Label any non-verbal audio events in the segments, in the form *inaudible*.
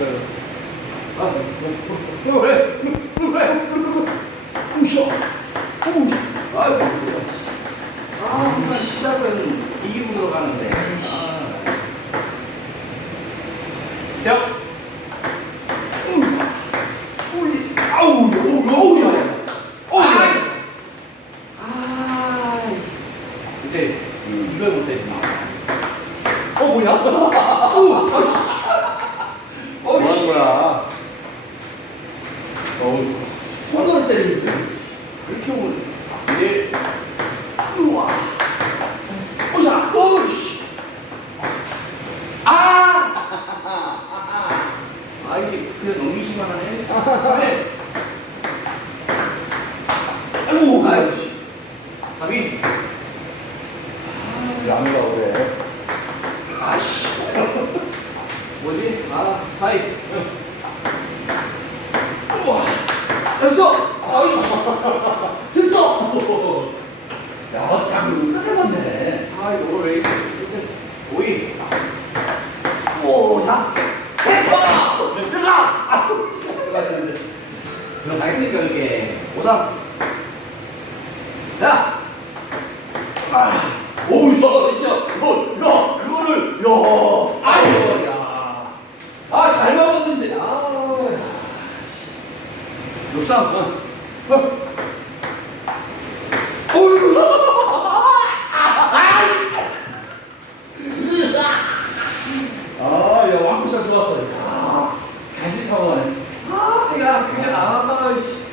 아. 아. 어, 야. 아. 이걸 못 때리나? 어 뭐야? 오, 아이씨. 거야? 어우. 손으로 때리고 있어. 그렇게 오늘 예. 우와. 오자. 오씨. 아. 아 이게 그래 너무 심하네. 사회. 아이고. 아이씨. 사비. 양이라 그래. 아씨. 뭐지? 아 사이. 우와. 됐어. 아이씨. 됐어. 야, 참 끝에 봤네. 아 이거 왜 이렇게 오이. 오, 자. 됐어. 들어가. 아우, 들어갔는데. 들어가 있으니까 이게 오삼 야 오, 있어, 있어. 너, 야, 그거를, 야, 아이고, 야. 아, 잘 먹었는데. 아. 육삼. 어. 어. 어이구. 아, 야, 왕쿠션 좋았어. 야, 간식 타고 가네. 아, 야, 그냥 나왔다. 씨.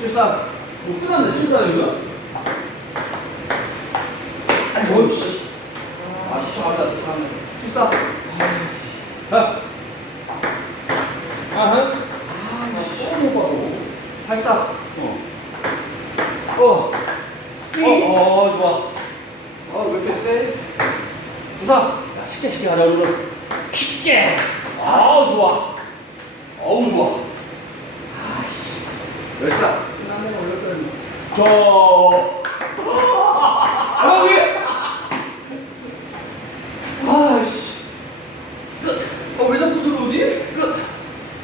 칠삼. 뭐 끝났네, 칠사이가? 아이고, 씨. 아, 씨, 맞다. 칠삼. 칠삼. 아, 아하. 아, 씨. 어, 못 봐도. 팔삼. 어. 어. 삐. 어, 어, 좋아. 어, 왜 이렇게 세? 구삼. 야, 쉽게 쉽게 하자, 오늘. 쉽게. 아우, 좋아. 어우, 좋아. 열삼. 끝났네, 올렸어요. 저. *laughs* 아, 왜? 아이씨. 끝. 어, 왜 자꾸 들어오지? 끝.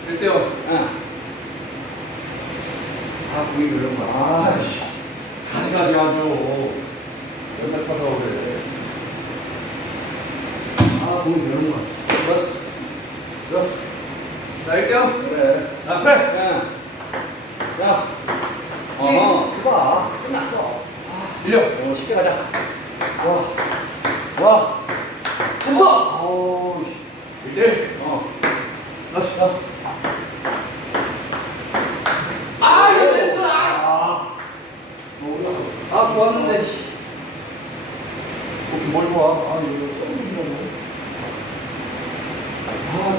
1대0. 아, 아, 공이 그런 거야. 아이씨. 가지가지 아주. 맨날 타서 그래. 아, 공이 그런 거야. 좋았어. 좋았어. 나 1대0. 그래. 아, 그래. 야. 야. 어, 해봐. 끝났어. 1려. 어, 쉽게 가자. 와. 와. 됐어. 아우, 1대1. 어. 가. 아, 이거 됐어. 아, 아. 어, 올랐어. 아 좋았는데. 씨. 어, 뭘 좋아? 아, 이거. 아.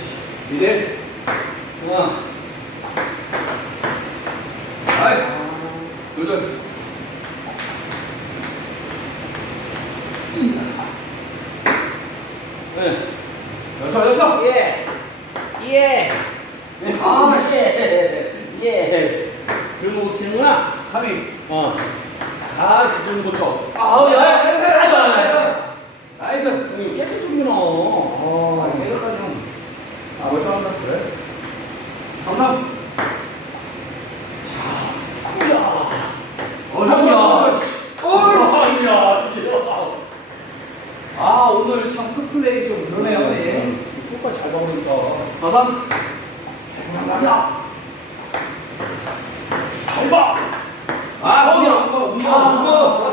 씨. 2대1. 와. 아이, 도전. 네. 여섯, 여섯. 예. 예. 아, 예. 예. 그런 거 고치는구나. 3위. 어. 아, 기준 고쳐. 아우, 야, 야, 야, 야, 야, 야. 나이스. 이거 깨끗 아, 깨끗하지 형. 아, 멀쩡한다. 그래. 3, 3. 야. 어, 야. 어, 야, 싫어. 아, 오늘 참 끝플레이 좀 그러네요, 예. 끝까지 잘 박으니까. 4, 3. 야. 잘 봐. 아, 거기 안 봐. 못 봐, 못 봐.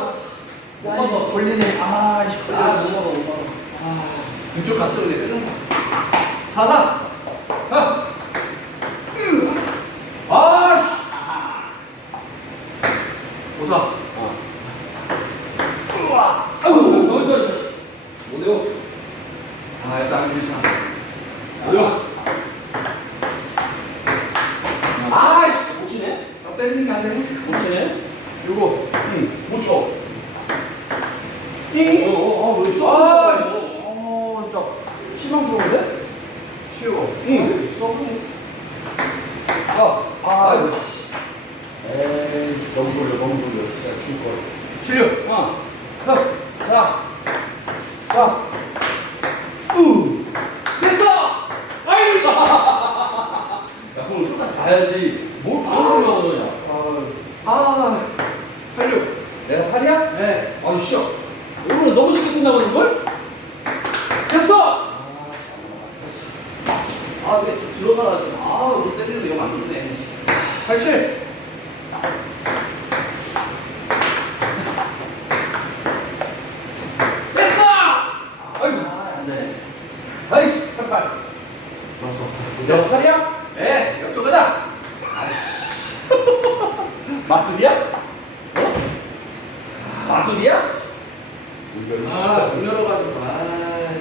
야, 이거 걸리네. 아, 이씨, 걸려. 아, 못 먹어, 못 먹어. 아, 그쪽 갔으면 내 뜨는 거. 4, 4. 아, 아, 씨. 5, 4. 어. 우와. 아이고, 저, 저. 못해요. 아, 일단 괜찮아. 뭐야? 아이씨. 못 치네? 나 때리는 게안 되네. 못 치네? 요거. 응, 못 쳐. 띵. 가야지. 뭘 방송을 아, 거냐? 아, 아, 팔육. 내가 팔이야? 네. 아니, 쉬어. 오늘은 너무 쉽게 끝나가는 걸? 됐어! 아, 아 왜 들어가라. 아, 뭐 너 때리는데 영안 좋네. 팔칠. 됐어! 아이씨. 아이씨, 팔팔. 맞어. 내가 팔이야? 네, 역전 가자. 마술이야? 어? 마술이야? 아, 문 열어가지고, 아,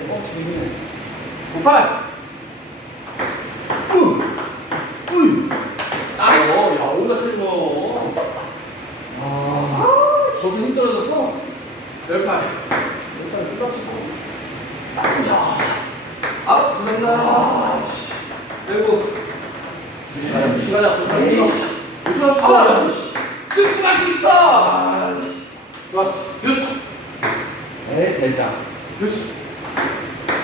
어, 재밌네. 98! 뿌! 뿌! 아이고, 야, 오다 아, 아 고맙습니다 19. 미스가자 미스가자 미스가 싸워 미스가 수 있어 좋았어 뉴스 에이 대장 뉴스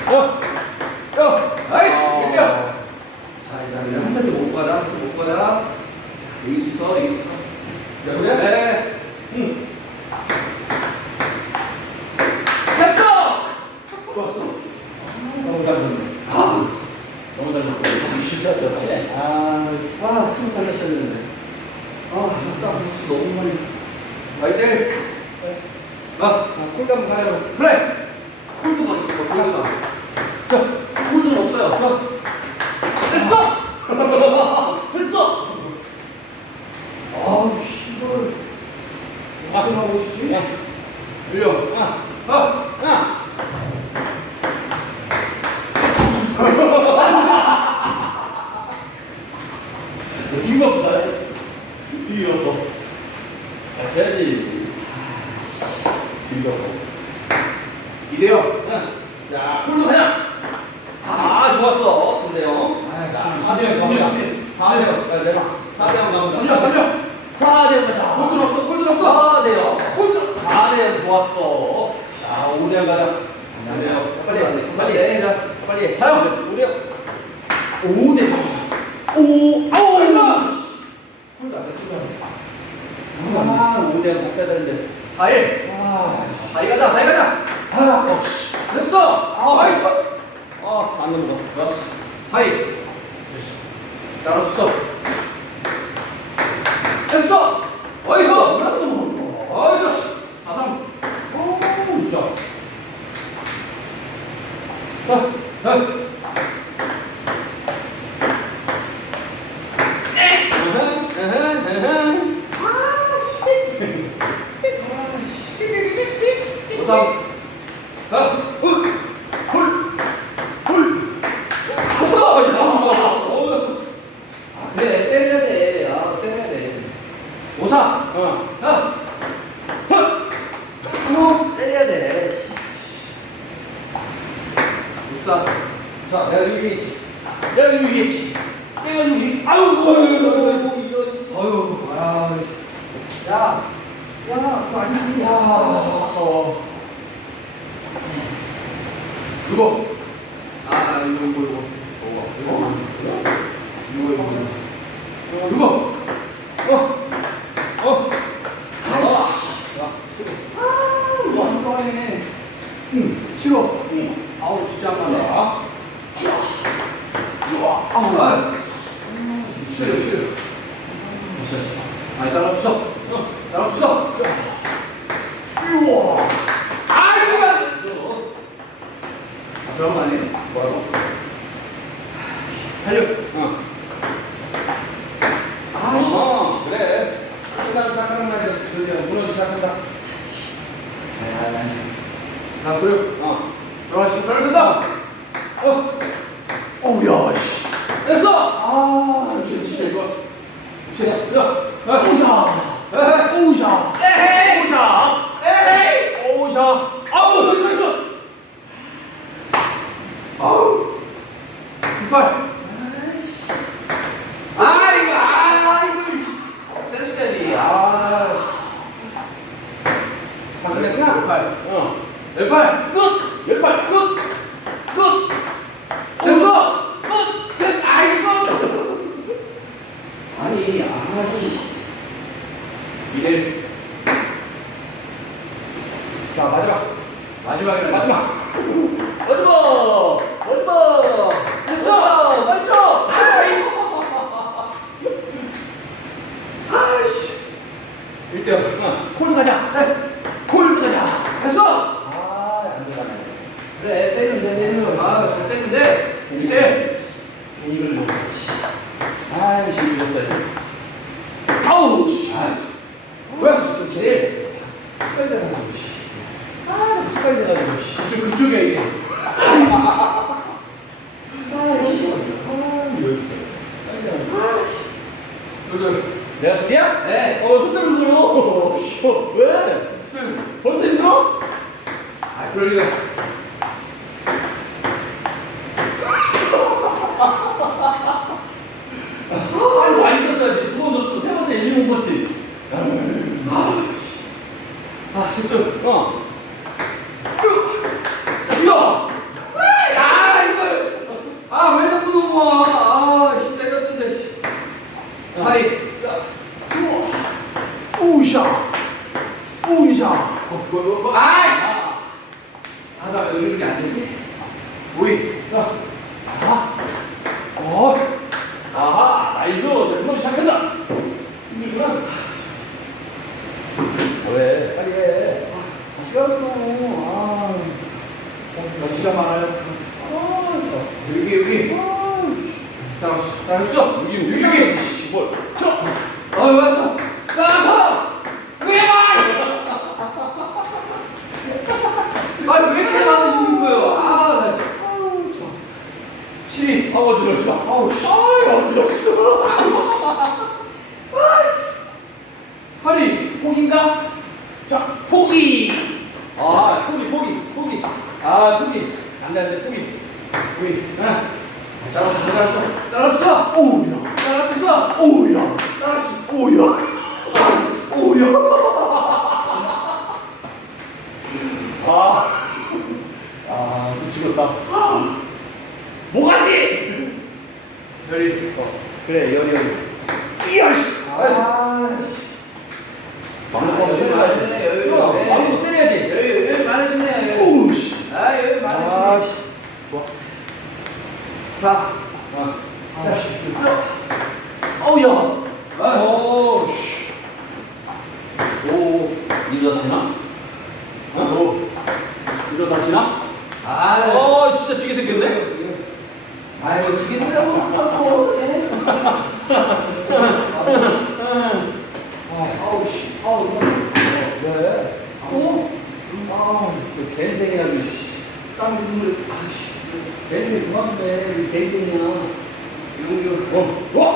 어어 아이씨 이겨 자 이제 한 세트 못 받아 한 세트 못 받아 이길 수 있어 이길 수 있어 야 우리야 이대요. 응. 자, 콜로 그냥. 아, 좋았어. 3대0. 아, 진영, 진영, 4대0. 야, 내가 4대0 달려, 나오자. 달려. 4대0 가자. 콜드 없어, 콜드 없어. 4대0. 콜드. 4대0 좋았어. 자, 5대0 가자. 안 돼요. 빨리 안 돼. 빨리 해. 해. 자, 빨리 해. 가요. 5대0. 5대0. 오, 아우, 나이스. 콜드 안 돼. 아, 5대0 갔어야 되는데. 4일. 아, 씨. 4일 가자, 4일 가자. 아, 어, 씨. 됐어. 아, 나이스. 아, 안 넘어. 좋았어. 4일. 따라줬 4. 자, 내가 여기 있지. 내가 여기 있지. 내가 여기. 아유, 아유, 아유, 아 야, 야, 그거 아니지. 야, 무서워. 그거. 아, 아, 이거, 이거, 이거. 어, 어, 이거, 이거, 이거. 이거, 이거. 어, 어. 아이씨. 야, 아, 이거 안 꺼내. 응. 이빨. 아, 이거, 아, 이거. 때렸어야지. 아. 당첨했구나? 왼팔. 어. 왼팔. 끝. 왼발 끝. 끝. 됐어. 끝. 됐어. 아이고. 아니, 아. 이래. 자, 마지막. 마지막이라. 마지막. 마지막. 가자. 네. 골드 가자. 됐어. 아안 되네. 그래 때리면 돼 때리면 아잘 때리면 돼. 괜히 때. 괜히 걸려. 아이씨 이겼어요. 아, 씨. 뭐야 스케일. 스파이더 가지고 씨. 아 스파이더 가지고 씨. 그쪽 그쪽이야 이게. 아이씨. 아, 아, 내가 둘이야? 네. 어, 흔들어, 흔들어. 씨, 왜? 둘. 벌써 힘들어? 아, 그럴 리가. 아니, 많이 썼어야지. 두 번 넣었어. 세 번째 일못 봤지? 아, 힘들. 어. 됐어! 야, 이거. 아, 왜 자꾸 넘어와? 아, 씨, 때렸는데, 씨. 하이. 우샤. 우샤. 거, 거, 거, 거. 아이! 아, 나 여기 이렇게 안 되지? 오이. 야. 아. 어. 아하, 나이스. 내 운동 시작한다. 힘들구나. 왜? 빨리 해. 아, 시간 없어. 아. 나 시간 많아요. 아, 저. 여기, 여기. 아, 나갔어. 나갔어. 여기, 여기, 여기. 씨, 뭘. 저. 어, 왔어. 나갔어! 왜 와! 아니, 왜 이렇게 많으시는 거예요? 아, 나 진짜. 아우, 저. 칠이. 아, 어지러웠어. 아우, 씨. 아, 어지러웠어. 팔이. 포기인가? 자, 포기. 아, 포기, 포기, 포기. 아, 포기. 안 돼, 안 돼, 포기. 구이. 아, 잘했어, 잘했어. 잘했어. 오야, 잘했어. 오야, 잘했어. 오야, 오야. 아, 아, 미치겠다. 뭐가지? 별이. 어, 그래, 열이, 열이. 이야, 씨. 아, 씨. 방금 방금 세려야지. 어, 방금 세려야지. 여기, 여기 많으시네. 오우, 씨. 아, 여기 아, 많으시네. 씨. 좋았어. 사. 아, 아, 씨. 어우야. 아. 오, 씨. 오, 일어나시나? 어? 오. 일어나시나? 아, 어, 진짜 지게 생겼네? 아유, 지게 쓰라고 하고, 예. 아우, 씨. 아우, 왜? 어? 아, 저 갠생이라고, 씨. 땀 눈물. 아, 씨. 갠생 그만 해. 이 갠생이야. 용료. 어, 와! 맛있어!